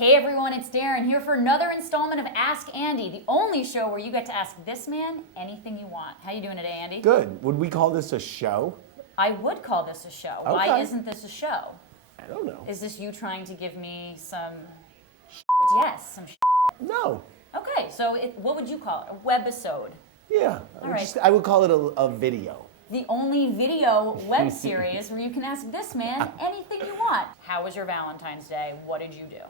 Hey everyone, it's Daryn here for another installment of Ask Andy, the only show where you get to ask this man anything you want. How you doing today, Andy? Good. Would we call this a show? I would call this a show. Okay. Why isn't this a show? I don't know. Is this you trying to give me some Yes, some No. Okay, so what would you call it? A webisode. Yeah. All right. I would call it a video. The only video web series where you can ask this man anything you want. How was your Valentine's Day? What did you do?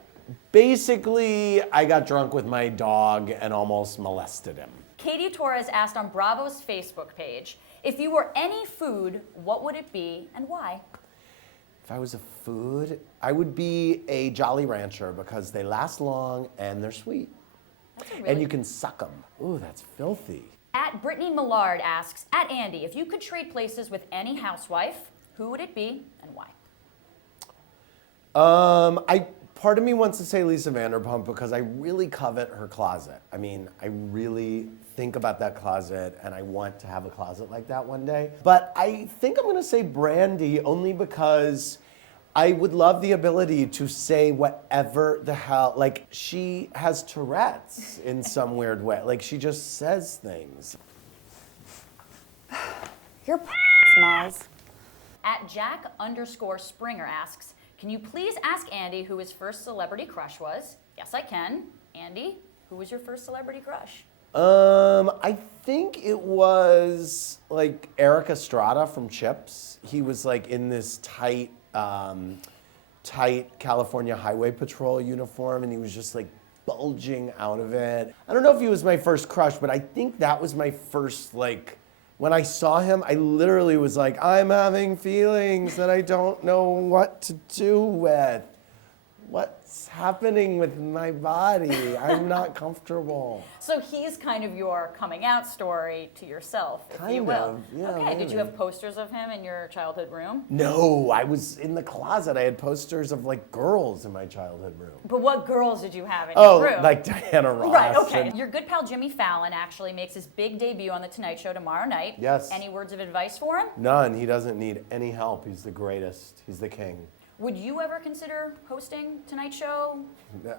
Basically, I got drunk with my dog and almost molested him. Katie Torres asked on Bravo's Facebook page, if you were any food, what would it be and why? If I was a food, I would be a Jolly Rancher because they last long and they're sweet. That's a really And you can suck them. Ooh, that's filthy. At Brittany Millard asks, at Andy, if you could trade places with any housewife, who would it be and why? Part of me wants to say Lisa Vanderpump because I really covet her closet. I mean, I really think about that closet and I want to have a closet like that one day. But I think I'm gonna say Brandy only because I would love the ability to say whatever the hell, like she has Tourette's in some weird way. Like she just says things. Your smells. At Jack_Springer asks, can you please ask Andy who his first celebrity crush was? Yes, I can. Andy, who was your first celebrity crush? I think it was like Eric Estrada from Chips. He was like in this tight California Highway Patrol uniform and he was just like bulging out of it. I don't know if he was my first crush, but I think that was my first like, when I saw him, I literally was like, I'm having feelings that I don't know what to do with. What's happening with my body? I'm not comfortable. So he's kind of your coming out story to yourself, if you Kind will. of, yeah, Okay, did you maybe. have posters of him in your childhood room? No, I was in the closet. I had posters of like girls in my childhood room. But what girls did you have in your room? Like Diana Ross. Right, okay. and- Your good pal Jimmy Fallon actually makes his big debut on The Tonight Show tomorrow night. Yes. Any words of advice for him? None. He doesn't need any help. He's the greatest. He's the king. Would you ever consider hosting Tonight Show?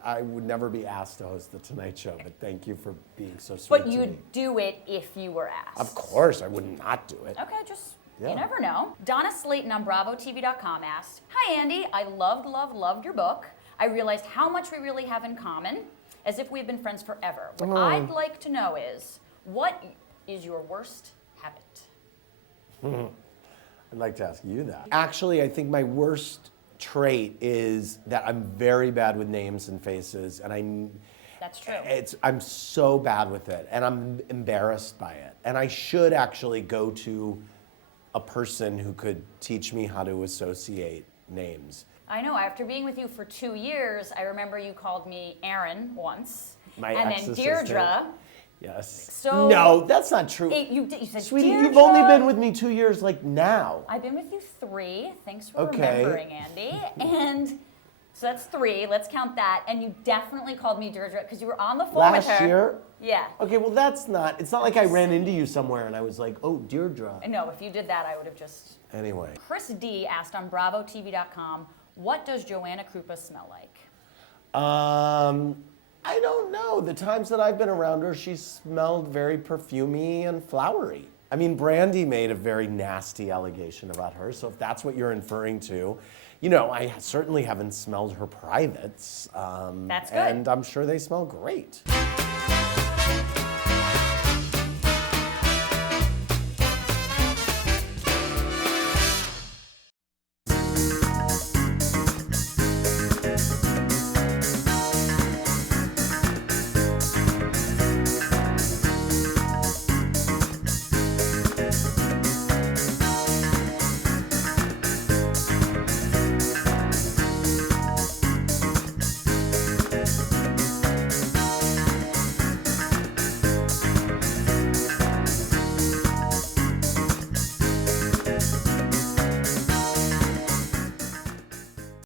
I would never be asked to host the Tonight Show, but thank you for being so sweet But to me. you'd do it if you were asked. Of course, I would not do it. Okay, just, Yeah. you never know. Donna Slayton on BravoTV.com asked, hi Andy, I loved your book. I realized how much we really have in common, as if we've been friends forever. What I'd like to know is, what is your worst habit? I'd like to ask you that. Actually, I think my worst trait is that I'm very bad with names and faces, and That's true. I'm so bad with it, and I'm embarrassed by it. And I should actually go to a person who could teach me how to associate names. I know, after being with you for 2 years, I remember you called me Aaron once. My and ex's then Deirdre. sister. Yes. So- no, that's not true. You said, Sweetie, Deirdre. you've only been with me 2 years, like now. I've been with you 3. Thanks for Okay. remembering, Andy. And so that's 3. Let's count that. And you definitely called me Deirdre because you were on the phone with her. Last year? Yeah. Okay, well it's not like I ran into you somewhere and I was like, oh, Deirdre. No, if you did that, I would have just... Anyway. Chris D asked on BravoTV.com, what does Joanna Krupa smell like? I don't know. The times that I've been around her, she smelled very perfumey and flowery. I mean, Brandy made a very nasty allegation about her, so if that's what you're inferring to, you know, I certainly haven't smelled her privates. That's good. And I'm sure they smell great.